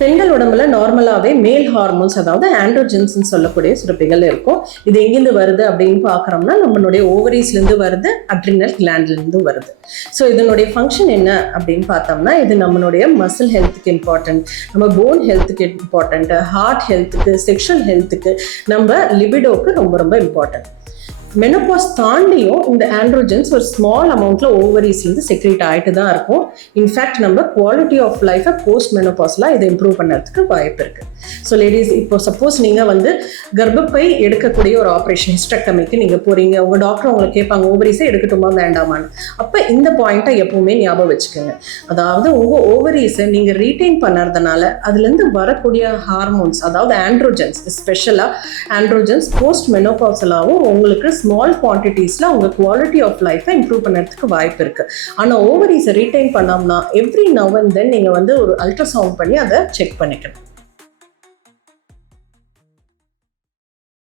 பெண்கள் உடம்புல நார்மலாகவே மேல் ஹார்மோன்ஸ், அதாவது ஆண்ட்ரோஜென்ஸ்ன்னு சொல்லக்கூடிய சுரப்பிகள் இருக்கும். இது எங்கேருந்து வருது அப்படின்னு பார்க்குறோம்னா நம்மளுடைய ஓவரீஸ்லேருந்து வருது, அட்ரினல் கிளாண்ட்லேருந்து வருது. ஸோ இதனுடைய ஃபங்க்ஷன் என்ன அப்படின்னு பார்த்தோம்னா, இது நம்மளுடைய மசில் ஹெல்த்துக்கு இம்பார்ட்டன்ட், நம்ம போன் ஹெல்த்துக்கு இம்பார்ட்டன்ட், ஹார்ட் ஹெல்த்துக்கு, செக்ஷுவல் ஹெல்த்துக்கு, நம்ம லிபிடோக்கு ரொம்ப ரொம்ப இம்பார்ட்டன்ட். மெனோபாஸ் தாண்டியும் இந்த ஆண்ட்ரோஜன்ஸ் ஒரு ஸ்மால் அமௌண்ட்ல ஓவரீஸ்லேருந்து செக்ரேட் ஆகிட்டு தான் இருக்கும். இன்ஃபேக்ட் நம்ம குவாலிட்டி ஆஃப் லைஃபை போஸ்ட் மெனோபாஸ்லாம் இதை இம்ப்ரூவ் பண்ணுறதுக்கு வாய்ப்பு இருக்கு. ஸோ லேடிஸ், இப்போ சப்போஸ் நீங்கள் வந்து கர்ப்பப்பை எடுக்கக்கூடிய ஒரு ஆப்ரேஷன் ஹிஸ்டெக்டமிக்கு நீங்கள் போறீங்க, உங்கள் டாக்டர் உங்களை கேட்பாங்க ஓவரீஸை எடுக்கட்டுமா வேண்டாமான்னு. அப்போ இந்த பாயிண்ட்டை எப்பவுமே ஞாபகம் வச்சுக்கோங்க. அதாவது உங்கள் ஓவரீஸை நீங்கள் ரீட்டைன் பண்ணுறதுனால அதுலேருந்து வரக்கூடிய ஹார்மோன்ஸ், அதாவது ஆண்ட்ரோஜன்ஸ், ஸ்பெஷலாக ஆண்ட்ரோஜன்ஸ் போஸ்ட் மெனோபாஸ்லாவும் உங்களுக்கு ஸ்மால் குவான்டிட்டிஸில் உங்கள் குவாலிட்டி ஆஃப் லைஃப்பை இம்ப்ரூவ் பண்ணுறதுக்கு வாய்ப்பு இருக்குது. ஆனால் ஓவரீஸை ரீட்டைன் பண்ணோம்னா எவ்ரி நவ் அண்ட் தென் நீங்கள் வந்து ஒரு அல்ட்ராசவுண்ட் பண்ணி அதை செக் பண்ணிக்கணும்.